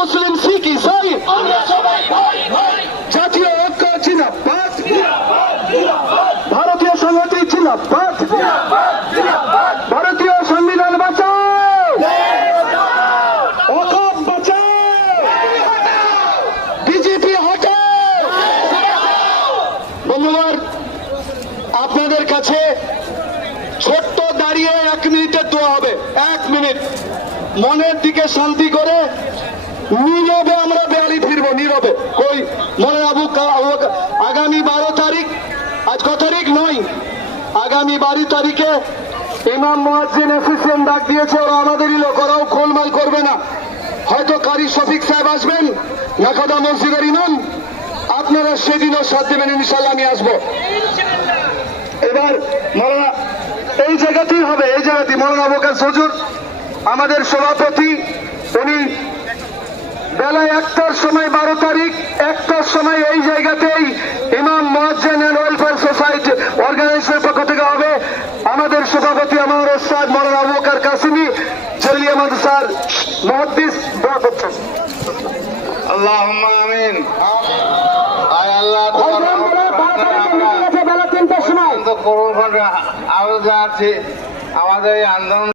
মুসলিম শিখ ইসাই জাতীয় ঐক্য জিন্দাবাদ, ভারতীয় সংহতি জিন্দাবাদ, ভারতীয় সংবিধান বাঁচাও, ওয়াকফ বাঁচাও, বিজেপি হটাও। বন্ধুগণ, আপনাদের কাছে ছোট্ট দাঁড়িয়ে 1 মিনিটের দোয়া হবে। 1 মিনিট মনের দিকে শান্তি করে নীরবে আমরা বাড়ি ফিরবো, নীরবে। কই মনে আগামী 12 তারিখ, আজ কত তারিখ? 9। আগামী 12 তারিখে ইমাম মুয়াজ্জিন এফিসিয়েন্ট ডাক দিয়েছে, ওরা আমাদেরই লোক, ওরাও গোলমাল করবে না। হয়তো কারি শফিক সাহেব আসবেন, নাকদা মসজিদের ইমাম, আপনারা সেদিনও সাথ দেবেন, ইনশাল্লাহ আমি আসবো। এবার মৌলানা এই জায়গাতেই হবে, এই জায়গাতেই মৌলানা আবুবকর হুজুর আমাদের সভাপতি, উনি বেলা 1টার সময় 12 তারিখ 1টার সময় এই জায়গাতেই ইমাম মুয়াজ্জিন এন্ড ওয়েলফেয়ার সোসাইটি অর্গানাইজেশনের পক্ষ থেকে হবে। আমাদের সভাপতি আমার ওস্তাদ মৌলানা আবুবকর কাসিমি জলিয়া মাদ্রাসার মুহাদ্দিস দোয়া করছেন। আল্লাহুম্মা আমিন। আয় আল্লাহ, বেলা 3টার সময় আমাদের এই আন্দোলন